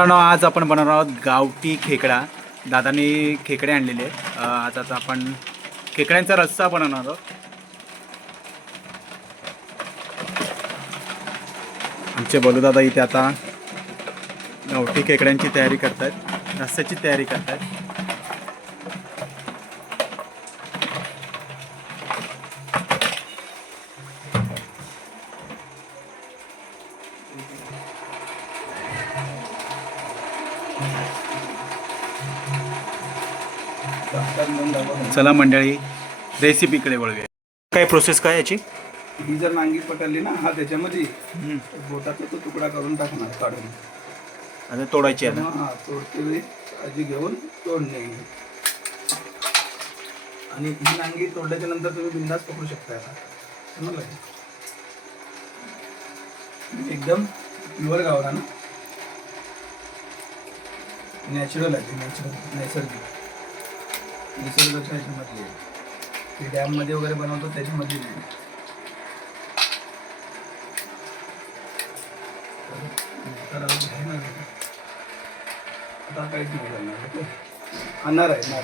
आज आपण बनवणार आहोत गावठी खेकडा. दादांनी खेकडे आणलेले आहेत. आता आपण खेकड्यांचा रस्सा बनवणार आहोत. आमचे बोलू दादा इथे आता गावठी खेकड्यांची तयारी करतायत, रस्स्याची तयारी करतायत. चला मंडळी, रेसिपीकडे वळूया. काय प्रोसेस काय याची? ही जर नांगी पटरली ना, हा त्याच्यामध्ये बोटाचा तो तुकडा करून टाकणार, काढून आता तोडायची आहे. हा तोडते वेळी काळजी घेऊन तोडणे. आणि ही नांगी तोडल्याच्या नंतर तुम्ही बिंदास पकडू शकता. आता समजलं एकदम प्युअर गावरा ना, नॅचरल आहे, नैसर्गिक निसर्गाच्या ह्याच्यामधली आहे. ते डॅममध्ये वगैरे बनवतो त्याच्यामध्ये नाही. आता काहीच नाही करणार, आणणार आहे ना,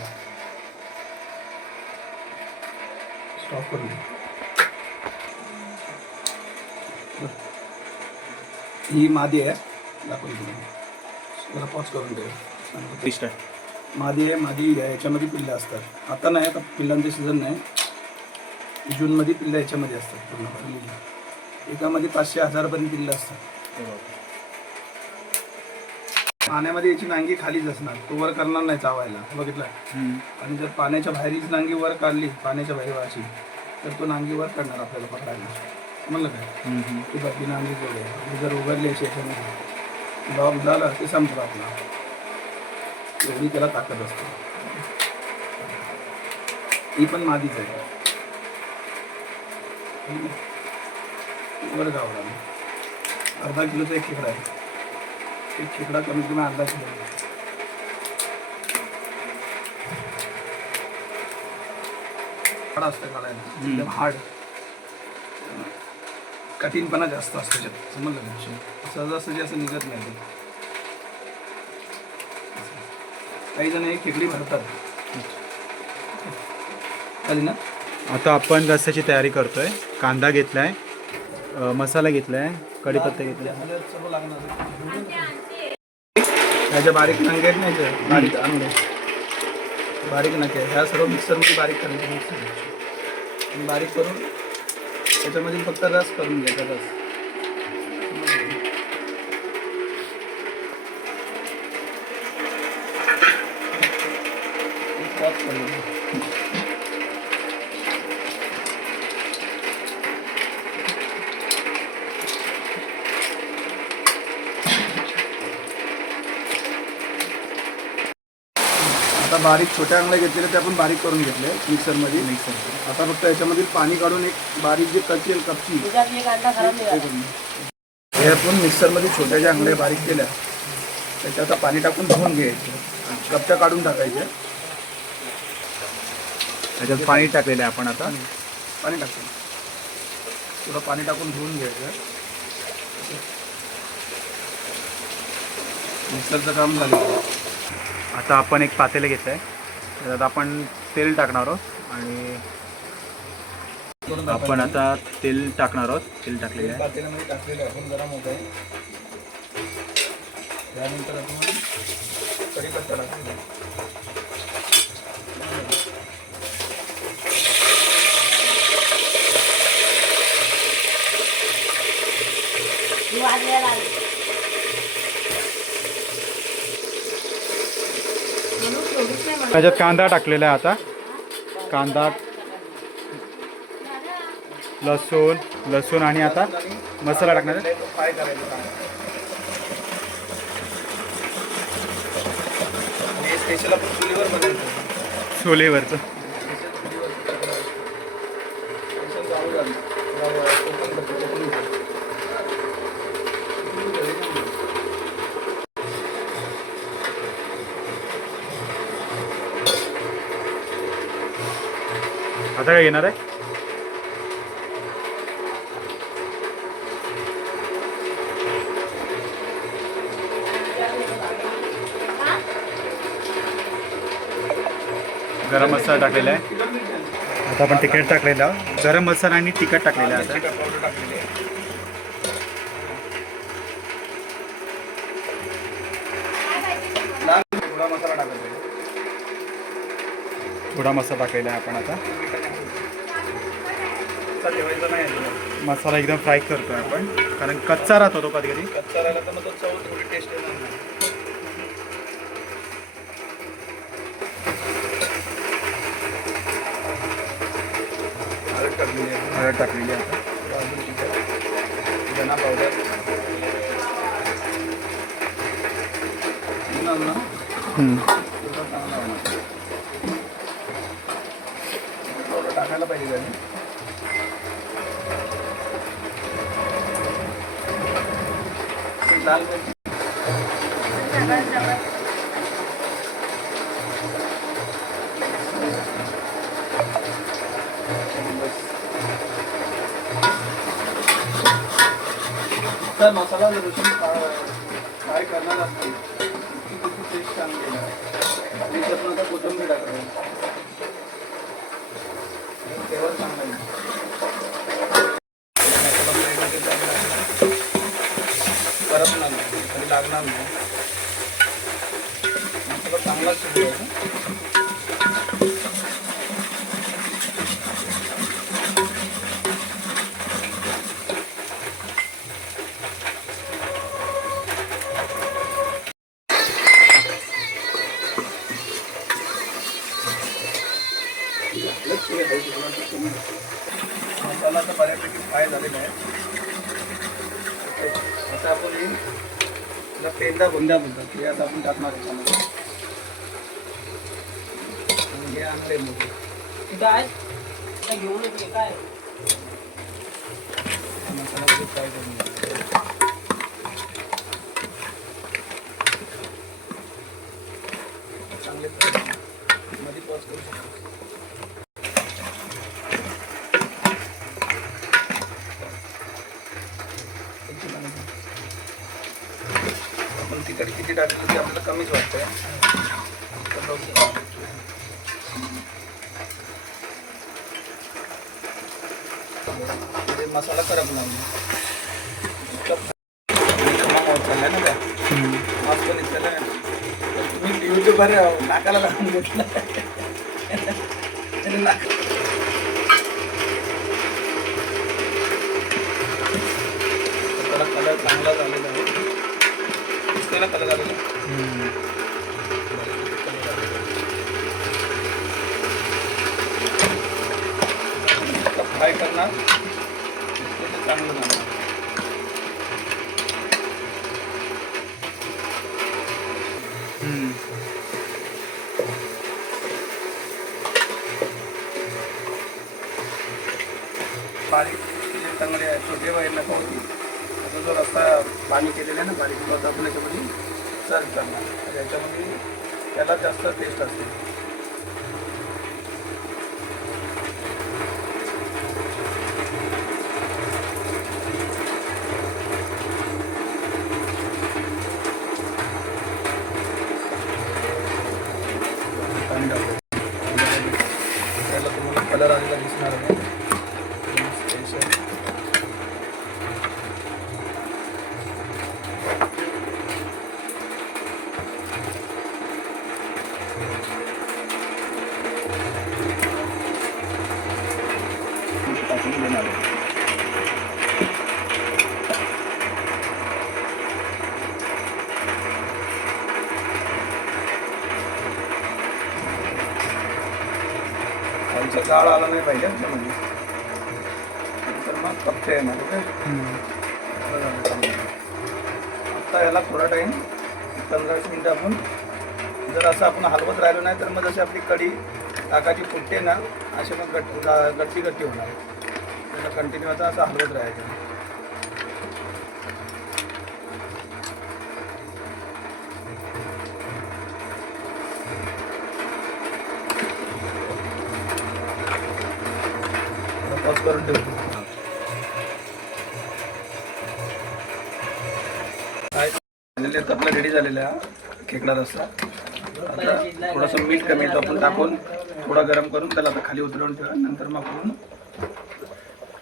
स्टॉप करून ही मादी आहे. दाखवून जरा पॉज करून ठेव. मादी आहे, मादी याच्यामध्ये पिल्लं असतात. आता नाही, आता पिल्लांचे सीझन नाही. जूनमध्ये पिल्लं याच्यामध्ये असतात पूर्ण भरलेली. एकामध्ये 500-1000पर्यंत पिल्लं असतात. पाण्यामध्ये याची नांगी खालीच असणार, तो वर करणार नाही चावायला, बघितलं. आणि जर पाण्याच्या बाहेर हीच नांगी वर काढली, पाण्याच्या बाहेर अशी, तर तो नांगी वर करणार आपल्याला पकडायला. समजलं काय? ती बाकी नांगी जोडे जर उघडली अशी याच्यामध्ये लॉक झालं ते संपलं आपला. एवढी त्याला ताकद असते. ही पण मादीच आहे. वर गावला अर्धा किलोचा एक खेकडा आहे. एक खेकडा कमीत कमी अर्धा किलो. हाड असतं काढायला, एकदम हार्ड, कठीणपणा जास्त असतो त्याच्यात. समजलं का? सहजासहजी असं निघत नाही. काही जण एक खेकडी भरतात आली ना. आता आपण रस्स्याची तयारी करतोय. कांदा घेतलाय, मसाला घेतलाय, कढीपत्ता घेतलाय. ह्याच्या बारीक नांगे आहेत नाही, बारीक आंबे, बारीक नाके, ह्या सर्व मिक्सरमध्ये बारीक करायचे. मिक्सर बारीक करून त्याच्यामध्ये फक्त रस करून घ्यायचा. रस आता बारीक छोट्या आंगळे घेतलेले ते आपण बारीक करून घेतले मिक्सरमध्ये. आता फक्त याच्यामधील पाणी काढून एक बारीक जे कचेल कपची हे आपण मिक्सरमध्ये छोट्या ज्या आंगळ्या बारीक केल्या त्याच्यात आता पाणी टाकून धुवून घ्यायचे. कपच्या काढून टाकायचे. त्याच्यात पाणी टाकलेलं आहे आपण. आता पाणी टाकतो, थोडं पाणी टाकून धुवून घ्यायचं. मिक्सरचं काम झालं. आता आपण एक पातेलं घेत आहे, त्याच्यात आपण तेल टाकणार आहोत. आणि आपण आता तेल टाकणार आहोत. तेल टाकलेलं आहे, पातेल्यामध्ये टाकलेलं आहे. आपण गरम होत आहे. त्यानंतर आपण कढीपत्ता टाकलेला आहे. त्याच्यात कांदा टाकलेला आहे. आता कांदा, लसूण आणि आता मसाला टाकणार आहे. फ्राय करायचा. हे स्पेशल आपण चुलीवर बनवतो, छोलेवरचं. आता काय घेणार आहे? गरम मसाला टाकलेला आहे. आता आपण तिखट टाकलेलं आहे. गरम मसाला आणि तिखट टाकलेलं आहे आता. पावडर टाकलेली आहे. थोडा मसाला टाकायचा आहे. थोडा मसाला टाकलेला आहे आपण आता. कच्चा ठेवायचा नाही आहे. मसाला एकदम फ्राय करतोय आपण, कारण कच्चा राहतो तो कधी कधी. कच्चा राहिला तर मग तो चव थोडी टेस्ट येणार नाही. हळद टाकलेली आहे. हळद टाकलेली आहे आता. अजून तिखट, धना पावडर, ना थोडा चांगला होणार. थोडं टाकायला पाहिजे त्याने. लाल मिरची तर मसाला लसूण फ्राय करणार असते की त्याची टेस्ट चांगली येणार. आणि त्यातून आता कोथिंबीर टाकायची. फ्लेवर चांगला येईल. मसाला फ्रायमध्ये करपणार नाही, कधी लागणार नाही. मसाला चांगलाच शिजवायचा. मसाला तर बऱ्यापैकी फ्राय झालेला आहे. आता आपण हे पेंदा गोंदा बोलतात, हे आता आपण टाकणार याच्यामध्ये. हे आणले मोठे काय घेऊन येते काय मसाला फ्राय करून घ्या. चांगले मध्ये पॉज करू शकतो. आपण तिखट किती टाकलं ते आपल्याला कमीच वाटतंय. मसाला करपणार नाही. चाललाय ना काय आज पण इतकं नाही. तुम्ही युट्यूबवर नाकाला लागून घेतला. त्याला कलर चांगला झालेला आहे. त्याला कलर आलेला फ्राय करणार चांगलं झालं. बारीक जे चांगले छोटे वायर नका होती. आता जो रस्ता पाणी केलेलं आहे ना बारीक, तो आता आपण याच्यामध्ये सर्व करणार. याच्यामध्ये त्याला जास्त टेस्ट असते. पाणी टाकू. त्याला तुम्हाला कलर आलेला दिसणार आहे. टाकून देणार आहे. खालचा जाळ आला नाही पाहिजे त्याच्यामध्ये, तर मग कप्पे येणार. ओके, आता याला थोडा टाईम 15 मिनिटं आपण जर असं आपण हलवत राहिलो नाही तर मग जशी आपली कढी ताकाची फुटते ना असे मग गट्टी गट्टी होणार. त्याला कंटिन्यू आता असं हलवत राहायचं. पॉज करून ठेवतो. आपला रेडी झालेला आहे खेकडा रस्सा. आता थोडंसं मीठ कमी आपण टाकून थोडा गरम करून त्याला आता खाली उतरवून ठेवा. नंतर मग आपण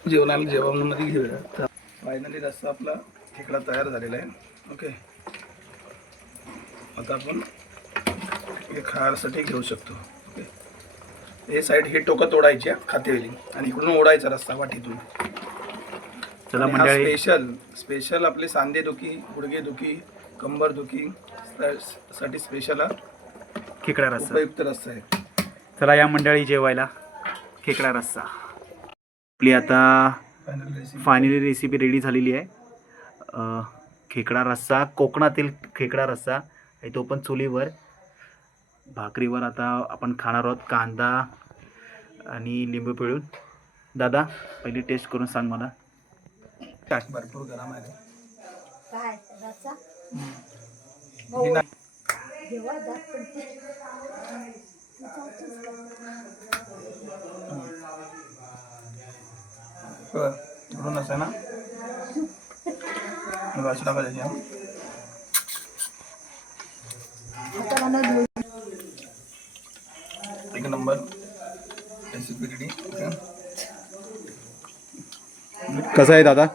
जेवणामध्ये घेऊया. फायनली रस्सा आपला खेकडा तयार झालेला आहे. ओके, आता आपण हे खाण्यासाठी घेऊ शकतो. ओके, हे साईड हे टोकं तोडायची खाते वेळी आणि इकडून ओढायचा रस्सा वाटीतून. चला मंडळी, स्पेशल आपले सांधे दुखी, गुडघे दुखी, कंबर दुखी साठी स्पेशल हा खेकडा रस्सा. उपयुक्त रस्सा आहे. चला या मंडळी जेवायला खेकडा रस्सा. आपली आता फायनली रेसिपी रेडी झालेली आहे. खेकडा रस्सा, कोकणातील खेकडा रस्सा आणि तो पण चुलीवर, भाकरीवर. आता आपण खाणार आहोत कांदा आणि लिंबू पिळून. दादा पहिली टेस्ट करून सांग मला. भरपूर गरम आहे. काय रस्सा हे ना- जेव्हा दात पडते इकडून असं ना अशी टाकायची. आता मला एक नंबर रेसिपी रेडी. कसं आहे दादा?